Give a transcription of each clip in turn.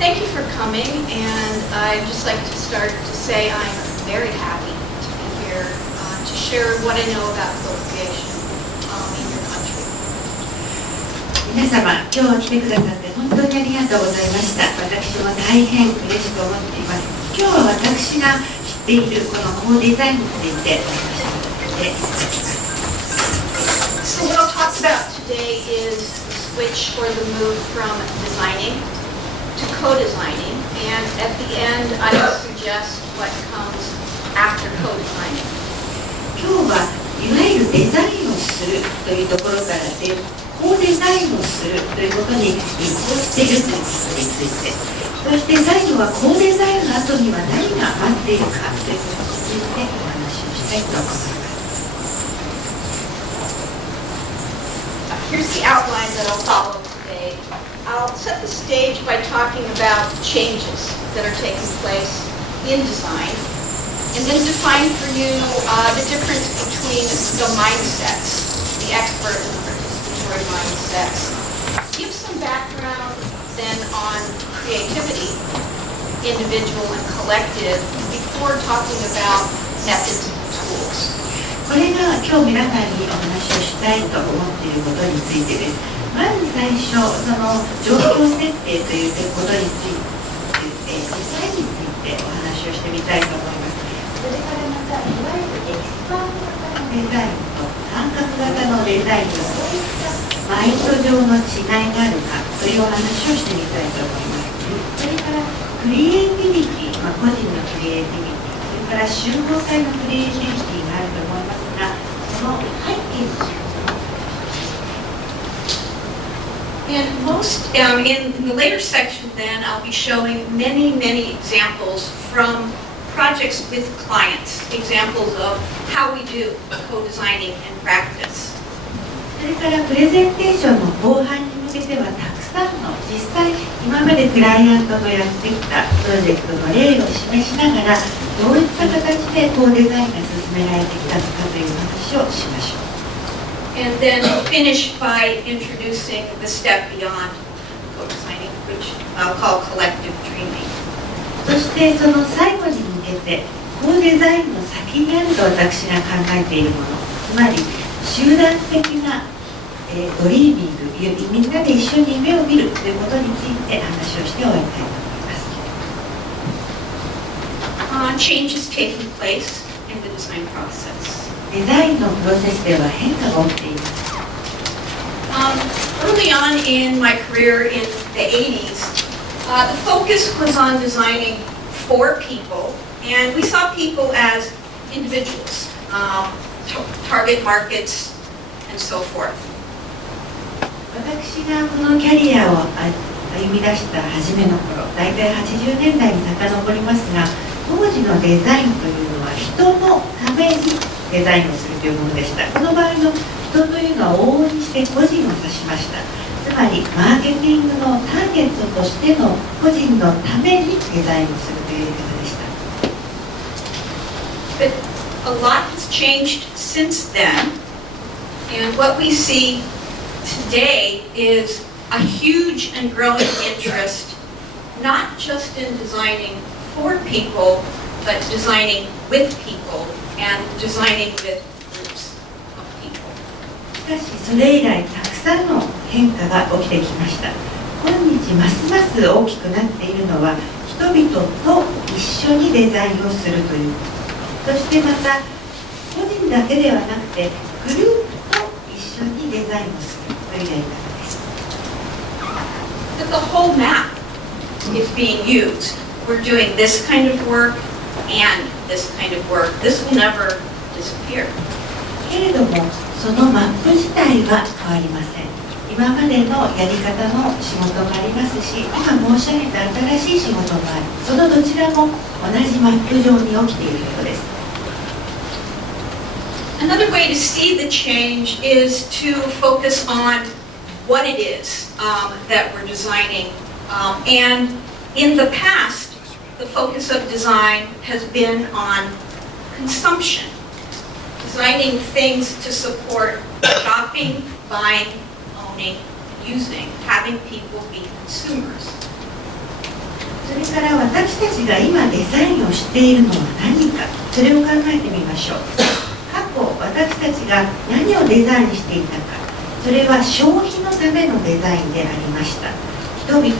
Thank you for coming, and I'd just like to start to say I'm very happy to be here to share what I know about co-creation in your country. 皆様、今日来てくださって本当にありがとうございました。私も大変嬉しく思っています。今日は私が知っているこのコーデザインについてお話をさせていただきます。So what I'll talk about today is the switch or the move from designing to co-designing, and at the end I will suggest what comes after co-designing. 今日はいわゆるデザインをするというところからでコーデザインをするということに移行しているということについて、そして最後はコーデザインの後には何が待っているかということについてお話をしたいと思います。Here's the outline that I'll follow today. I'll set the stage by talking about changes that are taking place in design, and then define for you the difference between the mindsets, the expert and the participatory mindsets. Give some background then on creativity, individual and collective, before talking about methods and tools. これが今日皆さんにお話をしたいと思っていることについてです。まず最初、その状況設定ということについて、デザインについてお話をしてみたいと思います。それからまた、いわゆるエキスパート型のデザインと感覚型のデザインとどういったマインド上の違いがあるかというお話をしてみたいと思います。それからクリエイティビティ、個人のクリエイティビティ、それから集合体のクリエイティビティがあると思いますが、その背景について。And in the later section then, I'll be showing many examples from projects with clients, examples of how we do co-designing in practice. それからプレゼンテーションの後半に向けてはたくさんの実際今までクライアントとやってきたプロジェクトの例を示しながらどういった形でコーデザインが進められてきたのかという話をしましょう。And then finish by introducing the step beyond co-designing, which I'll call collective dreaming. そしてその最後に向けてコーデザインの先にあると私が考えているもの、つまり集団的な、ドリーミング、みんなで一緒に夢を見るということについて話をして終わりたいと思います。Change is taking place in the design process. デザインのプロセスでは変化が起きています。Early on in my career in the 80s, the focus was on designing for people, and we saw people as individuals, target markets, and so forth. 私がこのキャリアを歩み出した初めの頃、大体80年代に遡りますが、当時のデザインというのは人のためにデザインをするというものでした。この場合の人というのは往々にして個人を指しました。つまりマーケティングのターゲットとしての個人のためにデザインをするというやり方でした。But a lot has changed since then, and what we see today is a huge and growing interest, not just in designing for people, but designing with people and designing with groups of people. しかしそれ以来たくさんの変化が起きてきました。今日ますます大きくなっているのは人々と一緒にデザインをするということ、そしてまた個人だけではなくてグループと一緒にデザインをするというやり方です。That the whole map is being used. We're doing this kind of work and this kind of work. This will never disappear. けれどもそのマップ自体は変わりません。今までのやり方の仕事もありますし、今申し上げた新しい仕事もあり、そのどちらも同じマップ上に起きていることです。Another way to see the change is to focus on what it is that we're designing. And in the past, the focus of design has been on consumption, designing things to support shopping, buying, owning, using, having people be consumers. それから私たちが今デザインをしているのは何か、それを考えてみましょう。過去私たちが何をデザインしていたか、それは消費のためのデザインでありました。人々が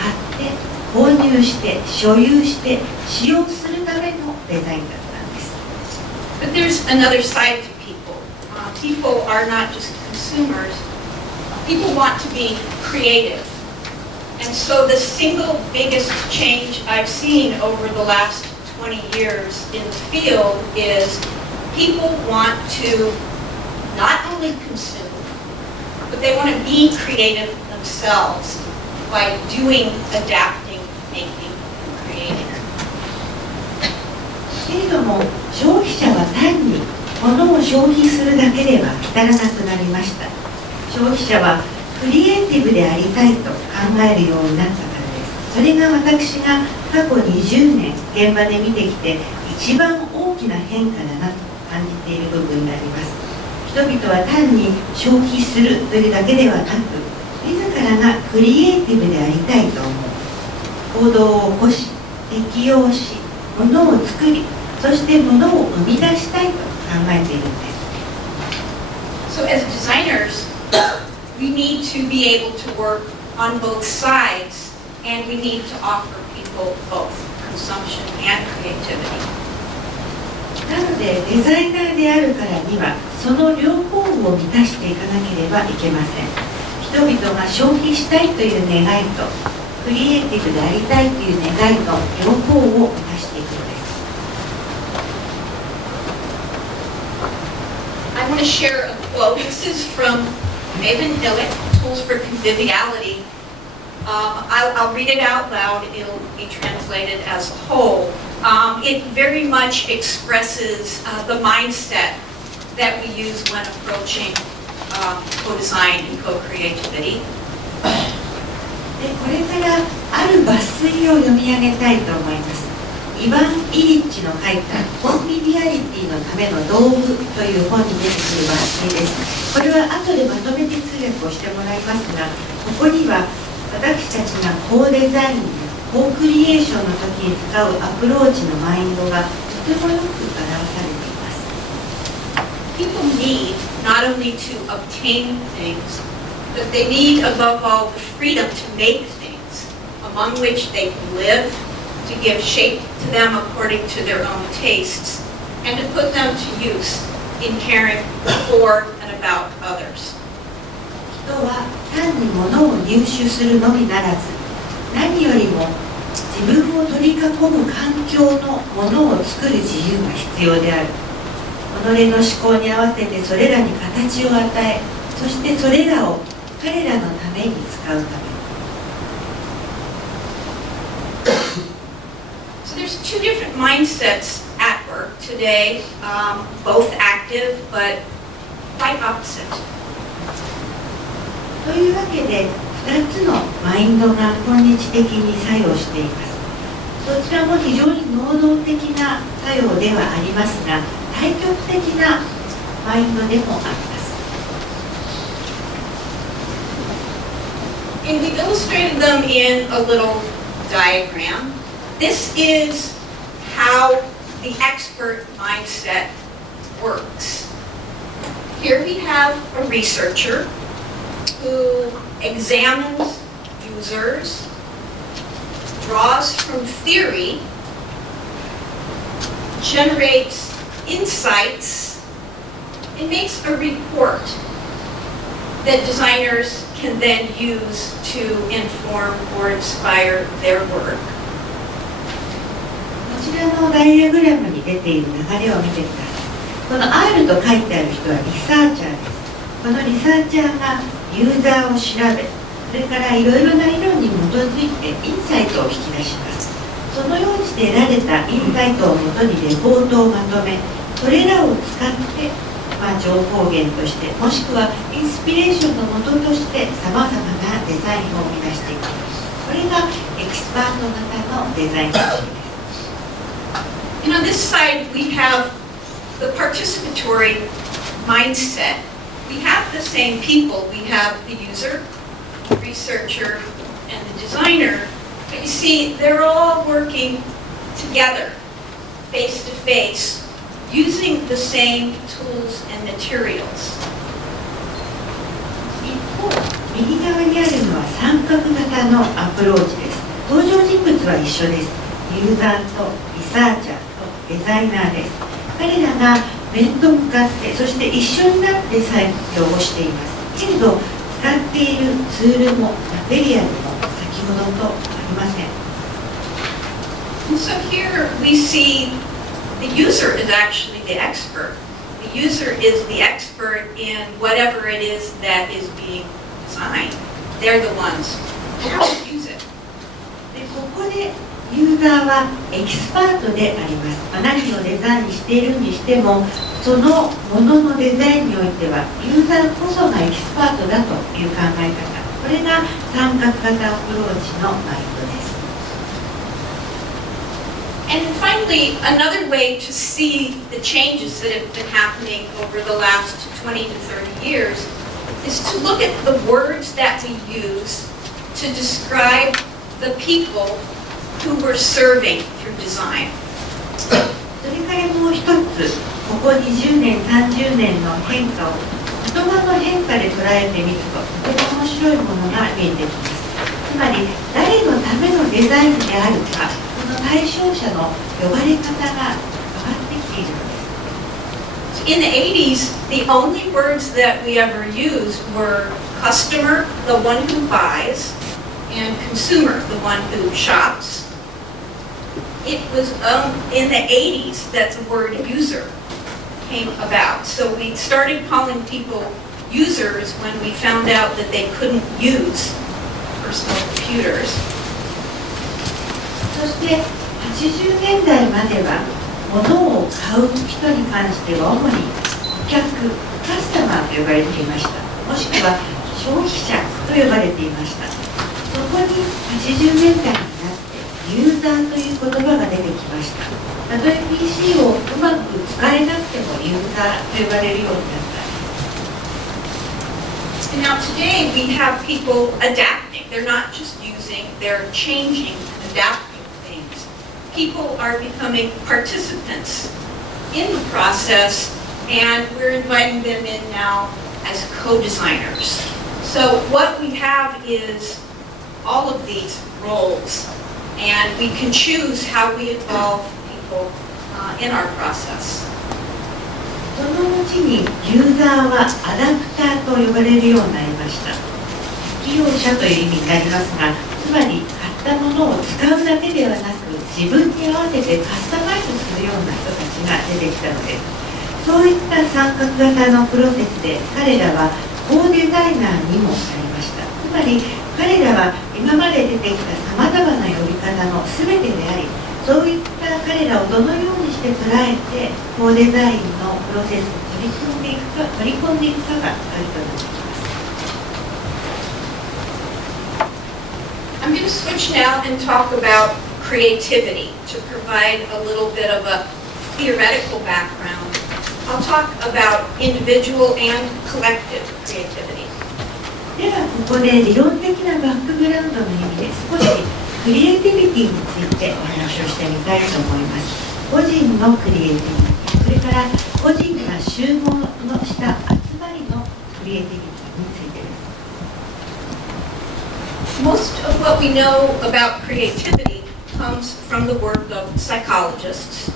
買って購入して所有して使用するためのデザインだったんです。 But there's another side to people. People are not just consumers. People want to be creative. And so the single biggest change I've seen over the last 20 years in the field is people want to not only consume, but they want to be creative themselves by doing, adapting, making, and creating. けれども消費者は単に物を消費するだけでは満たらなくなりました。消費者はクリエイティブでありたいと考えるようになったからです。それが私が過去20年現場で見てきて一番大きな変化だなと感じている部分になります。人々は単に消費するというだけではなく、自らがクリエイティブでありたいと思う、行動を起こし適用し物を作り、そして物を生み出したいと考えているんです。 So as designers, we need to be able to work on both sides, and we need to offer people both consumption and creativity. なのでデザイナーであるからにはその両方を満たしていかなければいけません。人々が消費したいという願いとクリエイティブでありたいという願いの両方を満たしていくのです。 I want to share a quote. This is from Maven Illick, Tools for Conviviality. I'll read it out loud. It'll be translated as a whole. It very much expresses the mindset that we use when approaching co-design and co-creativity. でこれからある抜粋を読み上げたいと思います。イヴァン・イリッチの書いた「コンビビアリティのための道具」という本に出てくる抜粋です。これは後でまとめて通訳をしてもらいますが、ここには私たちがコーデザインやコークリエーションの時に使うアプローチのマインドがとてもよく表されています。 People need not only to obtain things, but they need above all the freedom to make things among which they can live, to give shape to them according to their own tastes, and to put them to use in caring for and about others. 人は単に物を入手するのみならず、何よりも自分を取り囲む環境のものを作る自由が必要である。己の思考に合わせてそれらに形を与え、そしてそれらを彼らのために使うため。 So there's two different mindsets at work today, both active but quite opposite. というわけで2つのマインドが今日的に作用しています。どちらも非常に能動的な作用ではありますが、対極的なマインドでもあります。 And we've illustrated them in a little diagram. This is how the expert mindset works. Here we have a researcher who examines users, draws from theory, generates insights, and makes a report that designers can then use to inform or inspire their work. こちらのダイアグラムに出ている流れを見てください。この R と書いてある人はリサーチャーです。このリサーチャーがユーザーを調べ、それからいろいろな理論に基づいてインサイトを引き出します。そのようにして得られたインサイトをもとにレポートをまとめ、それらを使って、情報源として、もしくはインスピレーションのもととしてさまざまなデザインを生み出していきます。これがエキスパート型のデザイン方式です。 And on this side, we have the participatory mindset. We have the same people. We have the user, the researcher, and the designer. But you see, see, they're all working together, face to face, using the same tools and materials. 一方、右側にあるのは三角型のアプローチです。登場人物は一緒です。ユーザーとリサーチャーとデザイナーです。彼らが面と向かって、そして一緒になって作業をしています。けれど、使っているツールもマテリアルも先ほどとありません。And so here we see the user is actually the expert. The user is the expert in whatever it is that is being designed. They're the ones who use it. でここでユーザーはエキスパートであります。何をデザインしているにしても、そのもののデザインにおいてはユーザーこそがエキスパートだという考え方。これが三角型アプローチのマインドです。And finally, another way to see the changes that have been happening over the last 20 to 30 years is to look at the words that we use to describe the people who we're serving through design. それからもう一つ、ここ20年、30年の変化を言葉の変化で捉えてみると、とても面白いものが見えてきます。つまり、誰のためのデザインであるか、この対象者の呼ばれ方が変わってきているのです。In the 80s, the only words that we ever used were customer, the one who buys, and consumer, the one who shops. It was in the 80s that the word user came about. So we started calling people users when we found out that they couldn't use personal computers. そして80年代までは物を買う人に関しては主に顧客、カスタマーと呼ばれていました。もしくは消費者と呼ばれていました。そこに80年代になってユーザーという言葉が出てきました。たとえ PC をうまく使えなくてもユーザーと呼ばれるようになった。And now today we have people adapting. They're not just using, they're changing and adapting things. People are becoming participants in the process, and we're inviting them in now as co-designers. So what we have is all of these roles, and we can choose how we involve people in our process. その後にユーザーはアダプターと呼ばれるようになりました。利用者という意味になりますが、つまり買ったものを使うだけではなく、自分に合わせてカスタマイズするような人たちが出てきたのです。そういった三角型のプロセスで彼らはコーデザイナーにもなりました。つまり彼らは今まで出てきたさまざまな呼び方の全てであり、そういった彼らをどのようにして捉えてコーデザインのプロセスに取り込んでいくかが鍵となってきます。I'm going to switch now and talk about creativity to provide a little bit of a theoretical background. I'll talk about individual and collective creativity. ではここで理論的なバックグラウンドの意味で少しクリエイティビティについてお話をしてみたいと思います。個人のクリエイティビティ、それから個人が集合のした集まりのクリエイティビティについてです。Most of what we know about creativity comes from the work of psychologists,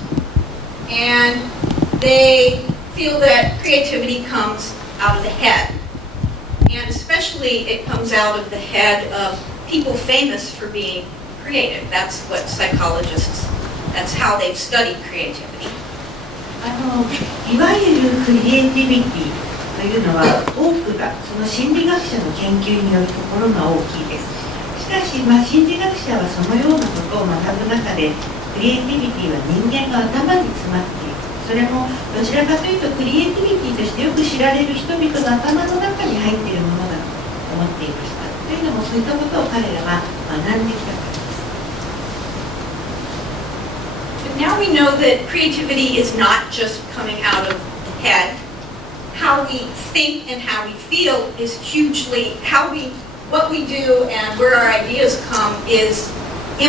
and they feel that creativity comes out of the head, and especially it comes out of the head of people famous for being creative. That's what psychologists, that's how they've studied creativity. いわゆるクリエイティビティというのは多くがその心理学者の研究によるところが大きいです。しかし、心理学者はそのようなことを学ぶ中でクリエイティビティは人間の頭に詰まっている。それもどちらかというとクリエイティビティとしてよく知られる人々の頭の中に入っているものだと思っていました。というのもそういったことを彼らは学んできたからです。But now we know that creativity is not just coming out of the head. How we think and how we feel is hugely, what we do and where our ideas come is